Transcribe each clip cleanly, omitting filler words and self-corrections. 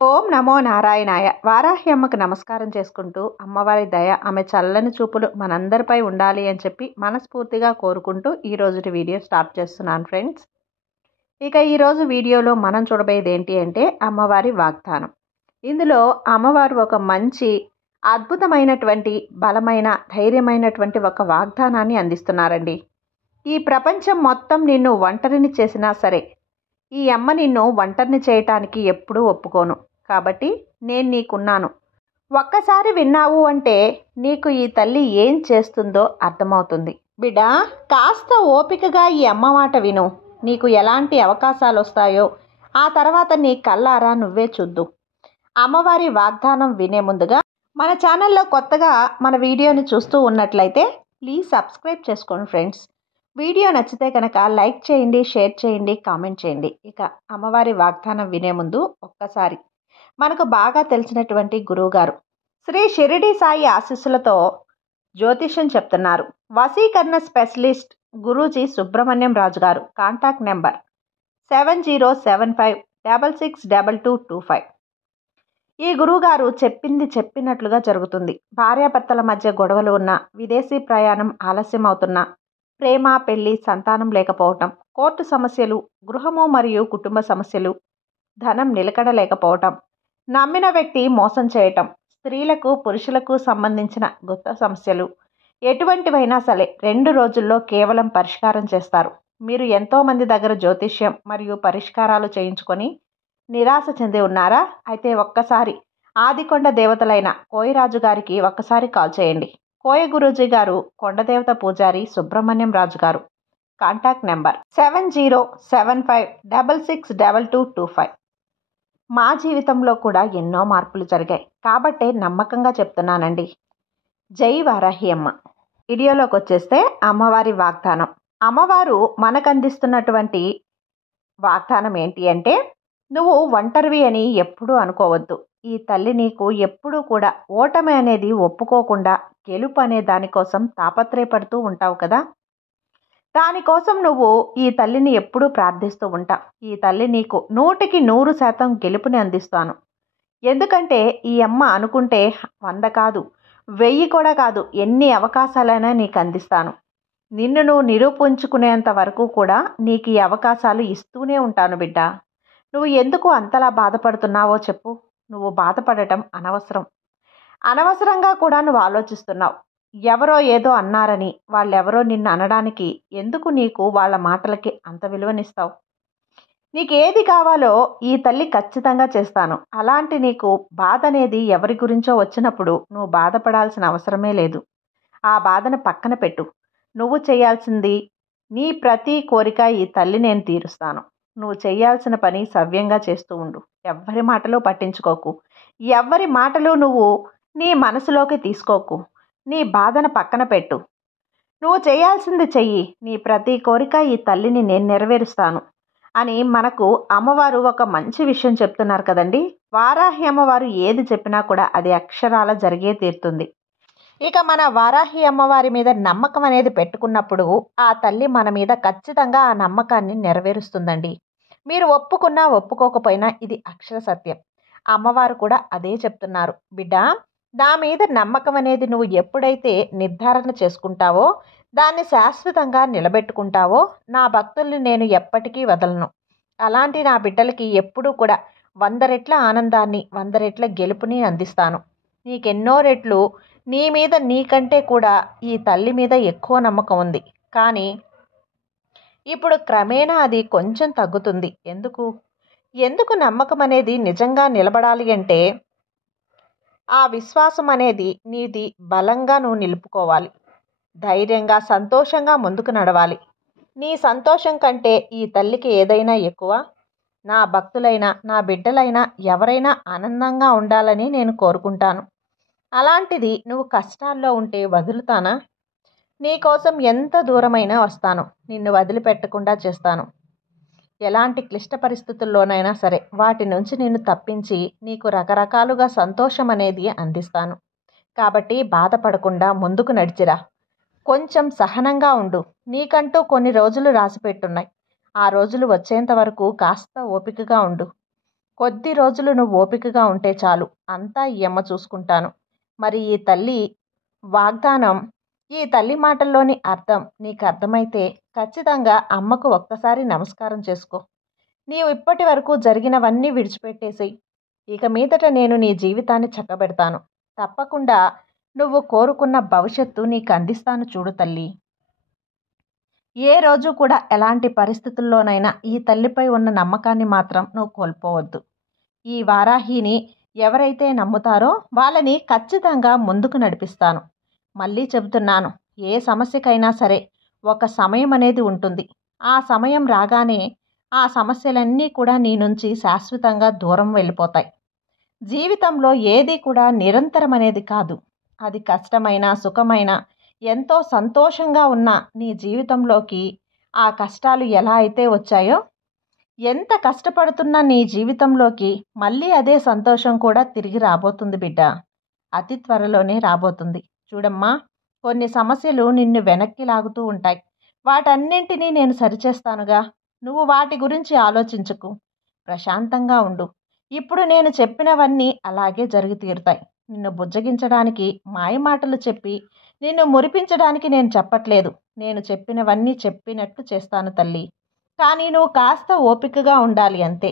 ఓం నమో నారాయణాయ. వారాహి అమ్మకు నమస్కారం చేసుకుంటూ, అమ్మవారి దయ, ఆమె చల్లని చూపులు మనందరిపై ఉండాలి అని చెప్పి మనస్ఫూర్తిగా కోరుకుంటూ ఈ రోజుటి వీడియో స్టార్ట్ చేస్తున్నాను ఫ్రెండ్స్. ఇక ఈరోజు వీడియోలో మనం చూడబోయేది ఏంటి అంటే అమ్మవారి వాగ్దానం. ఇందులో అమ్మవారు ఒక మంచి అద్భుతమైనటువంటి బలమైన ధైర్యమైనటువంటి ఒక వాగ్దానాన్ని అందిస్తున్నారండి. ఈ ప్రపంచం మొత్తం నిన్ను ఒంటరిని చేసినా సరే, ఈ అమ్మ నిన్ను ఒంటరిని చేయటానికి ఎప్పుడూ ఒప్పుకోను. కాబట్టి నేను నీకున్నాను. ఒక్కసారి విన్నావు అంటే నీకు ఈ తల్లి ఏం చేస్తుందో అర్థమవుతుంది. బిడ్డ, కాస్త ఓపికగా ఈ అమ్మ మాట విను. నీకు ఎలాంటి అవకాశాలు వస్తాయో ఆ తర్వాత నీ కళ్ళారా నువ్వే చూద్దు. అమ్మవారి వాగ్దానం వినే ముందుగా మన ఛానల్లో కొత్తగా మన వీడియోని చూస్తూ ఉన్నట్లయితే ప్లీజ్ సబ్స్క్రైబ్ చేసుకోండి ఫ్రెండ్స్. వీడియో నచ్చితే కనుక లైక్ చేయండి, షేర్ చేయండి, కామెంట్ చేయండి. ఇక అమ్మవారి వాగ్దానం వినే ముందు ఒక్కసారి మనకు బాగా తెలిసినటువంటి గురువుగారు శ్రీ షిరిడి సాయి ఆశీస్సులతో జ్యోతిష్యం చెప్తున్నారు. వశీకరణ స్పెషలిస్ట్ గురూజీ సుబ్రహ్మణ్యం రాజు గారు. Contact number 7075662225. ఈ గురువుగారు చెప్పింది చెప్పినట్లుగా జరుగుతుంది. భార్యాభర్తల మధ్య గొడవలు ఉన్నా, విదేశీ ప్రయాణం ఆలస్యం అవుతున్నా, ప్రేమ, పెళ్లి, సంతానం లేకపోవటం, కోర్టు సమస్యలు, గృహము మరియు కుటుంబ సమస్యలు, ధనం నిలకడ లేకపోవటం, నమ్మిన వ్యక్తి మోసం చేయటం, స్త్రీలకు పురుషులకు సంబంధించిన గుప్త సమస్యలు, ఎటువంటివైనా సరే 2 రోజుల్లో కేవలం పరిష్కారం చేస్తారు. మీరు ఎంతోమంది దగ్గర జ్యోతిష్యం మరియు పరిష్కారాలు చేయించుకొని నిరాశ చెంది ఉన్నారా? అయితే ఒక్కసారి ఆదికొండ దేవతలైన కోయరాజు గారికి ఒక్కసారి కాల్ చేయండి. కోయ గురూజీ గారు, కొండదేవత పూజారి సుబ్రహ్మణ్యం రాజు గారు. Contact number 7075662225. మా జీవితంలో కూడా ఎన్నో మార్పులు జరిగాయి కాబట్టే నమ్మకంగా చెప్తున్నానండి. జై వారాహి అమ్మ. వీడియోలోకి వచ్చేస్తే అమ్మవారి వాగ్దానం. అమ్మవారు మనకు అందిస్తున్నటువంటి వాగ్దానం ఏంటి అంటే, నువ్వు ఒంటరివి అని ఎప్పుడూ అనుకోవద్దు. ఈ తల్లి నీకు ఎప్పుడూ కూడా ఓటమి అనేది ఒప్పుకోకుండా గెలుపు అనే దానికోసం తాపత్రయపడుతూ ఉంటావు కదా. దానికోసం నువ్వు ఈ తల్లిని ఎప్పుడూ ప్రార్థిస్తూ ఉంటావు. ఈ తల్లి నీకు 100% గెలుపుని అందిస్తాను. ఎందుకంటే ఈ అమ్మ అనుకుంటే 100 కాదు, 1000 కూడా కాదు, ఎన్ని అవకాశాలైనా నీకు అందిస్తాను. నిన్ను నువ్వు నిరూపించుకునేంత వరకు కూడా నీకు ఈ అవకాశాలు ఇస్తూనే ఉంటాను బిడ్డ. నువ్వు ఎందుకు అంతలా బాధపడుతున్నావో చెప్పు. నువ్వు బాధపడటం అనవసరం. అనవసరంగా కూడా నువ్వు ఆలోచిస్తున్నావు. ఎవరో ఏదో అన్నారని, వాళ్ళెవరో నిన్ను అనడానికి ఎందుకు నీకు వాళ్ళ మాటలకి అంత విలువనిస్తావు? నీకు ఏది కావాలో ఈ తల్లి ఖచ్చితంగా చేస్తాను. అలాంటి నీకు బాధ అనేది ఎవరి గురించో వచ్చినప్పుడు నువ్వు బాధపడాల్సిన అవసరమే లేదు. ఆ బాధను పక్కన పెట్టు. నువ్వు చేయాల్సింది, నీ ప్రతి కోరిక ఈ తల్లి నేను తీరుస్తాను. నువ్వు చేయాల్సిన పని సవ్యంగా చేస్తూ ఉండు. ఎవ్వరి మాటలు పట్టించుకోకు. ఎవ్వరి మాటలు నువ్వు నీ మనసులోకి తీసుకోకు. నీ బాధను పక్కన పెట్టు. నువ్వు చేయాల్సింది చెయ్యి. నీ ప్రతి కోరిక ఈ తల్లిని నేను నెరవేరుస్తాను అని మనకు అమ్మవారు ఒక మంచి విషయం చెప్తున్నారు కదండి. వారాహి అమ్మవారు ఏది చెప్పినా కూడా అది అక్షరాల జరిగే తీరుతుంది. ఇక మన వారాహి అమ్మవారి మీద నమ్మకం అనేది పెట్టుకున్నప్పుడు ఆ తల్లి మన మీద ఖచ్చితంగా ఆ నమ్మకాన్ని నెరవేరుస్తుందండి. మీరు ఒప్పుకున్నా ఒప్పుకోకపోయినా ఇది అక్షర సత్యం. అమ్మవారు కూడా అదే చెప్తున్నారు. బిడ్డ, నా మీద నమ్మకం అనేది నువ్వు ఎప్పుడైతే నిర్ధారణ చేసుకుంటావో, దాన్ని శాశ్వతంగా నిలబెట్టుకుంటావో, నా భక్తుల్ని నేను ఎప్పటికీ వదలను. అలాంటి నా బిడ్డలకి ఎప్పుడూ కూడా 100 రెట్ల ఆనందాన్ని, 100 రెట్ల గెలుపుని అందిస్తాను. నీకెన్నో రెట్లు నీ మీద నీకంటే కూడా ఈ తల్లి మీద ఎక్కువ నమ్మకం ఉంది. కానీ ఇప్పుడు క్రమేణా అది కొంచెం తగ్గుతుంది. ఎందుకు నమ్మకం అనేది నిజంగా నిలబడాలి అంటే, ఆ విశ్వాసం అనేది నీది బలంగా నువ్వు నిలుపుకోవాలి. ధైర్యంగా, సంతోషంగా ముందుకు నడవాలి. నీ సంతోషం కంటే ఈ తల్లికి ఏదైనా ఎక్కువ? నా భక్తులైనా, నా బిడ్డలైనా ఎవరైనా ఆనందంగా ఉండాలని నేను కోరుకుంటాను. అలాంటిది నువ్వు కష్టాల్లో ఉంటే వదులుతానా? నీకోసం ఎంత దూరమైనా వస్తాను. నిన్ను వదిలిపెట్టకుండా చేస్తాను. ఎలాంటి క్లిష్ట పరిస్థితుల్లోనైనా సరే వాటి నుంచి నిన్ను తప్పించి నీకు రకరకాలుగా సంతోషం అనేది అందిస్తాను. కాబట్టి బాధపడకుండా ముందుకు నడిచిరా. కొంచెం సహనంగా ఉండు. నీకంటూ కొన్ని రోజులు రాసిపెట్టున్నాయి. ఆ రోజులు వచ్చేంత వరకు కాస్త ఓపికగా ఉండు. కొద్ది రోజులు నువ్వు ఓపికగా ఉంటే చాలు, అంతా ఈ అమ్మ చూసుకుంటాను. మరి వాగ్దానం ఈ తల్లి మాటల్లోని అర్థం నీకు అర్థమైతే ఖచ్చితంగా అమ్మకు ఒక్కసారి నమస్కారం చేసుకో. నీవు ఇప్పటి వరకు జరిగినవన్నీ విడిచిపెట్టేసేయ్. ఇక మీదట నేను నీ జీవితాన్ని చక్కబెడతాను. తప్పకుండా నువ్వు కోరుకున్న భవిష్యత్తు నీకు అందిస్తాను చూడు తల్లి. ఏ రోజు కూడా ఎలాంటి పరిస్థితుల్లోనైనా ఈ తల్లిపై ఉన్న నమ్మకాన్ని మాత్రం నువ్వు కోల్పోవద్దు. ఈ వారాహిని ఎవరైతే నమ్ముతారో వాళ్ళని ఖచ్చితంగా ముందుకు నడిపిస్తాను. మళ్ళీ చెబుతున్నాను, ఏ సమస్యకైనా సరే ఒక సమయం అనేది ఉంటుంది. ఆ సమయం రాగానే ఆ సమస్యలన్నీ కూడా నీ నుంచి శాశ్వతంగా దూరం వెళ్ళిపోతాయి. జీవితంలో ఏది కూడా నిరంతరం అనేది కాదు. అది కష్టమైన సుఖమైన ఎంతో సంతోషంగా ఉన్న నీ జీవితంలోకి ఆ కష్టాలు ఎలా అయితే వచ్చాయో, ఎంత కష్టపడుతున్న నీ జీవితంలోకి మళ్ళీ అదే సంతోషం కూడా తిరిగి రాబోతుంది బిడ్డ. అతి త్వరలోనే రాబోతుంది. చూడమ్మా, కొన్ని సమస్యలు నిన్ను వెనక్కి లాగుతూ ఉంటాయి. వాటన్నింటినీ నేను సరిచేస్తానుగా. నువ్వు వాటి గురించి ఆలోచించకు. ప్రశాంతంగా ఉండు. ఇప్పుడు నేను చెప్పినవన్నీ అలాగే జరిగి తీరుతాయి. నిన్ను బుజ్జగించడానికి మాయమాటలు చెప్పి నిన్ను మురిపించడానికి నేను చెప్పట్లేదు. నేను చెప్పినవన్నీ చెప్పినట్టు చేస్తాను తల్లి. కానీ నువ్వు కాస్త ఓపికగా ఉండాలి అంతే.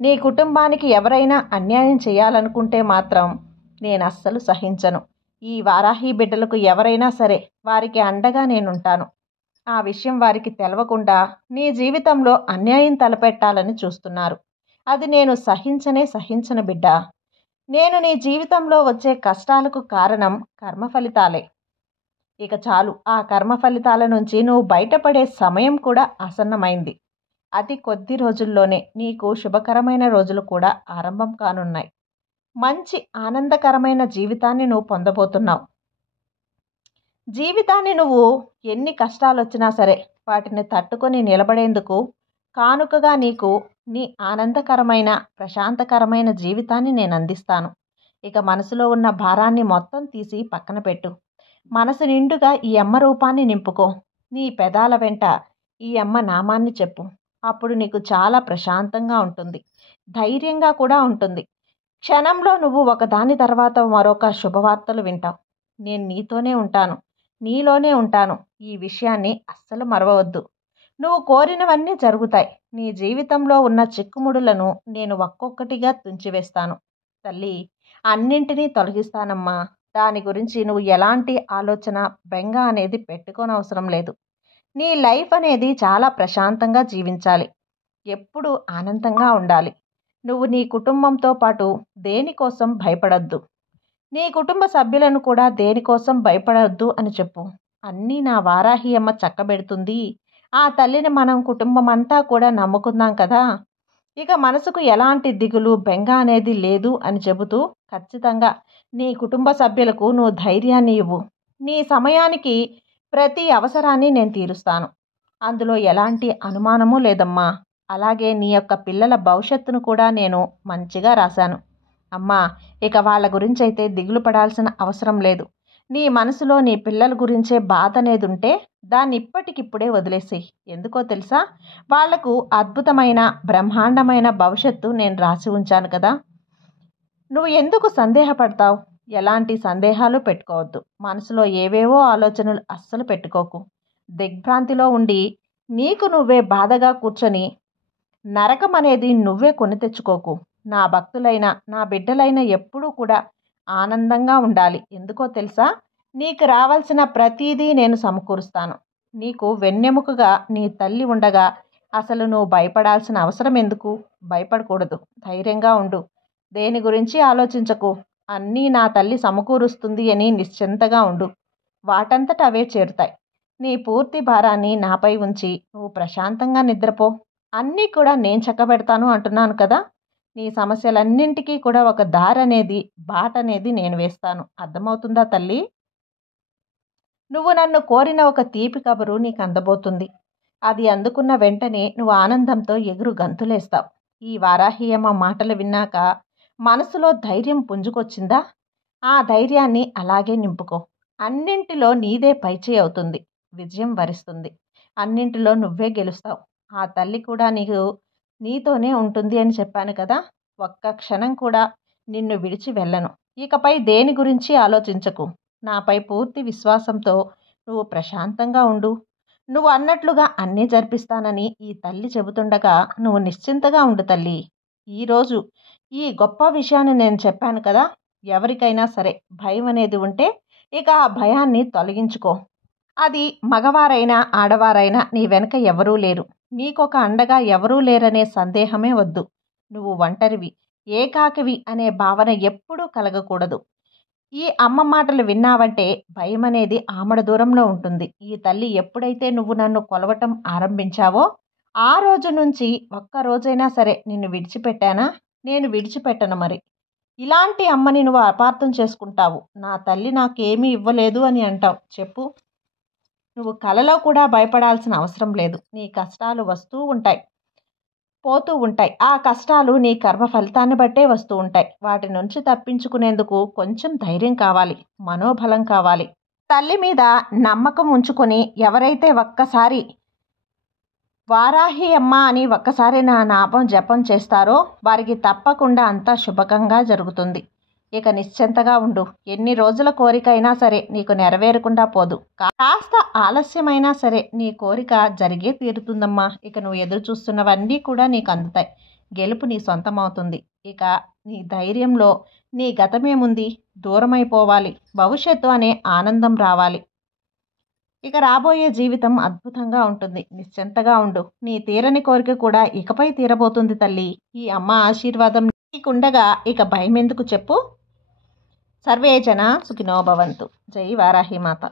నీ కుటుంబానికి ఎవరైనా అన్యాయం చేయాలనుకుంటే మాత్రం నేను అస్సలు సహించను. ఈ వారాహి బిడ్డలకు ఎవరైనా సరే వారికి అండగా నేనుంటాను. ఆ విషయం వారికి తెలవకుండా నీ జీవితంలో అన్యాయం తలపెట్టాలని చూస్తున్నారు. అది నేను సహించను బిడ్డ. నేను నీ జీవితంలో వచ్చే కష్టాలకు కారణం కర్మ ఫలితాలే. ఇక చాలు, ఆ కర్మ ఫలితాల నుంచి నువ్వు బయటపడే సమయం కూడా ఆసన్నమైంది. అతి కొద్ది రోజుల్లోనే నీకు శుభకరమైన రోజులు కూడా ఆరంభం కానున్నాయి. మంచి ఆనందకరమైన జీవితాన్ని నువ్వు పొందబోతున్నావు. జీవితాన్ని నువ్వు ఎన్ని కష్టాలు వచ్చినా సరే వాటిని తట్టుకొని నిలబడేందుకు కానుకగా నీకు నీ ఆనందకరమైన ప్రశాంతకరమైన జీవితాన్ని నేను అందిస్తాను. ఇక మనసులో ఉన్న భారాన్ని మొత్తం తీసి పక్కన పెట్టు. మనసు నిండుగా ఈ అమ్మ రూపాన్ని నింపుకో. నీ పెదాల వెంట ఈ అమ్మ నామాన్ని చెప్పు. అప్పుడు నీకు చాలా ప్రశాంతంగా ఉంటుంది, ధైర్యంగా కూడా ఉంటుంది. క్షణంలో నువ్వు ఒకదాని తర్వాత మరొక శుభవార్తలు వింటావు. నేను నీతోనే ఉంటాను, నీలోనే ఉంటాను. ఈ విషయాన్ని అస్సలు మరవవద్దు. నువ్వు కోరినవన్నీ జరుగుతాయి. నీ జీవితంలో ఉన్న చిక్కుముడులను నేను ఒక్కొక్కటిగా తుంచివేస్తాను తల్లి. అన్నింటినీ తొలగిస్తానమ్మా. దాని గురించి నువ్వు ఎలాంటి ఆలోచన బెంగ అనేది పెట్టుకోనవసరం లేదు. నీ లైఫ్ అనేది చాలా ప్రశాంతంగా జీవించాలి. ఎప్పుడూ ఆనందంగా ఉండాలి. నువ్వు నీ కుటుంబంతో పాటు దేనికోసం భయపడద్దు. నీ కుటుంబ సభ్యులను కూడా దేనికోసం భయపడద్దు అని చెప్పు. అన్నీ నా వారాహి అమ్మ చక్కబెడుతుంది. ఆ తల్లిని మనం కుటుంబం అంతా కూడా నమ్ముకుందాం కదా. ఇక మనసుకు ఎలాంటి దిగులు బెంగ అనేది లేదు అని చెబుతూ ఖచ్చితంగా నీ కుటుంబ సభ్యులకు నువ్వు ధైర్యాన్ని ఇవ్వు. నీ సమయానికి ప్రతి అవసరాన్ని నేను తీరుస్తాను. అందులో ఎలాంటి అనుమానము లేదమ్మా. అలాగే నీ యొక్క పిల్లల భవిష్యత్తును కూడా నేను మంచిగా రాశాను అమ్మా. ఇక వాళ్ళ గురించి అయితే దిగులు పడాల్సిన అవసరం లేదు. నీ మనసులో నీ పిల్లల గురించే బాధ అనేది ఉంటే దాన్ని ఇప్పటికిప్పుడే వదిలేసేయి. ఎందుకో తెలుసా, వాళ్లకు అద్భుతమైన బ్రహ్మాండమైన భవిష్యత్తు నేను రాసి ఉంచాను కదా. నువ్వు ఎందుకు సందేహపడతావు? ఎలాంటి సందేహాలు పెట్టుకోవద్దు. మనసులో ఏవేవో ఆలోచనలు అస్సలు పెట్టుకోకు. దిగ్భ్రాంతిలో ఉండి నీకు నువ్వే బాధగా కూర్చొని నరకం అనేది నువ్వే కొని తెచ్చుకోకు. నా భక్తులైన నా బిడ్డలైన ఎప్పుడూ కూడా ఆనందంగా ఉండాలి. ఎందుకో తెలుసా, నీకు రావాల్సిన ప్రతీదీ నేను సమకూరుస్తాను. నీకు వెన్నెముకగా నీ తల్లి ఉండగా అసలు నువ్వు భయపడాల్సిన అవసరం ఎందుకు? భయపడకూడదు. ధైర్యంగా ఉండు. దేని గురించి ఆలోచించకు. అన్నీ నా తల్లి సమకూరుస్తుంది అని నిశ్చింతగా ఉండు. వాటంతట అవే చేరుతాయి. నీ పూర్తి భారాన్ని నాపై ఉంచి నువ్వు ప్రశాంతంగా నిద్రపో. అన్నీ కూడా నేను చక్కబెడతాను అంటున్నాను కదా. నీ సమస్యలన్నింటికీ కూడా ఒక దారి అనేది బాట అనేది నేను వేస్తాను. అర్థమవుతుందా తల్లి? నువ్వు నన్ను కోరిన ఒక తీపి కబురు నీకు అందబోతుంది. అది అందుకున్న వెంటనే నువ్వు ఆనందంతో ఎగురు గంతులేస్తావు. ఈ వారాహియమ్మ మాటలు విన్నాక మనసులో ధైర్యం పుంజుకొచ్చిందా? ఆ ధైర్యాన్ని అలాగే నింపుకో. అన్నింటిలో నీదే పైచేయి అవుతుంది. విజయం వరిస్తుంది. అన్నింటిలో నువ్వే గెలుస్తావు. ఆ తల్లి కూడా నీతోనే ఉంటుంది అని చెప్పాను కదా. ఒక్క క్షణం కూడా నిన్ను విడిచి వెళ్ళను. ఇకపై దేని గురించి ఆలోచించకు. నాపై పూర్తి విశ్వాసంతో నువ్వు ప్రశాంతంగా ఉండు. నువ్వు అన్నట్లుగా అన్నీ జరిపిస్తానని ఈ తల్లి చెబుతుండగా నువ్వు నిశ్చింతగా ఉండు తల్లి. ఈరోజు ఈ గొప్ప విషయాన్ని నేను చెప్పాను కదా. ఎవరికైనా సరే భయం అనేది ఉంటే ఇక ఆ భయాన్ని తొలగించుకో. అది మగవారైనా ఆడవారైనా నీ వెనక ఎవరూ లేరు. నీకొక అండగా ఎవరూ లేరనే సందేహమే వద్దు. నువ్వు ఒంటరివి, ఏకాకివి అనే భావన ఎప్పుడూ కలగకూడదు. ఈ అమ్మ మాటలు విన్నావంటే భయం అనేది ఆమడ దూరంలో ఉంటుంది. ఈ తల్లి ఎప్పుడైతే నువ్వు నన్ను కొలవటం ఆరంభించావో ఆ రోజు నుంచి ఒక్క రోజైనా సరే నిన్ను విడిచిపెట్టానా? నేను విడిచిపెట్టను మరి. ఇలాంటి అమ్మని నువ్వు అపార్థం చేసుకుంటావు. నా తల్లి నాకేమీ ఇవ్వలేదు అని అంటావు. చెప్పు. నువ్వు కలలో కూడా భయపడాల్సిన అవసరం లేదు. నీ కష్టాలు వస్తూ ఉంటాయి, పోతూ ఉంటాయి. ఆ కష్టాలు నీ కర్మ ఫలితాన్ని బట్టే వస్తూ ఉంటాయి. వాటి నుంచి తప్పించుకునేందుకు కొంచెం ధైర్యం కావాలి, మనోబలం కావాలి. తల్లి మీద నమ్మకం ఉంచుకొని ఎవరైతే ఒక్కసారి వారాహి అమ్మ అని ఒక్కసారి నా నామం జపం చేస్తారో వారికి తప్పకుండా అంతా శుభకంగా జరుగుతుంది. ఇక నిశ్చింతగా ఉండు. ఎన్ని రోజుల కోరిక అయినా సరే నీకు నెరవేరకుండా పోదు. కాస్త ఆలస్యమైనా సరే నీ కోరిక జరిగే తీరుతుందమ్మా. ఇక నువ్వు ఎదురు చూస్తున్నవన్నీ కూడా నీకు అందుతాయి. గెలుపు నీ సొంతమవుతుంది. ఇక నీ ధైర్యంలో నీ గతమేముంది? దూరమైపోవాలి. భవిష్యత్తు అనే ఆనందం రావాలి. ఇక రాబోయే జీవితం అద్భుతంగా ఉంటుంది. నిశ్చింతగా ఉండు. నీ తీరని కోరిక కూడా ఇకపై తీరబోతుంది తల్లి. ఈ అమ్మ ఆశీర్వాదం నీకుండగా ఇక భయం ఎందుకు చెప్పు. సర్వే జనా సుఖినో భవంతు. జై వారాహి మాత.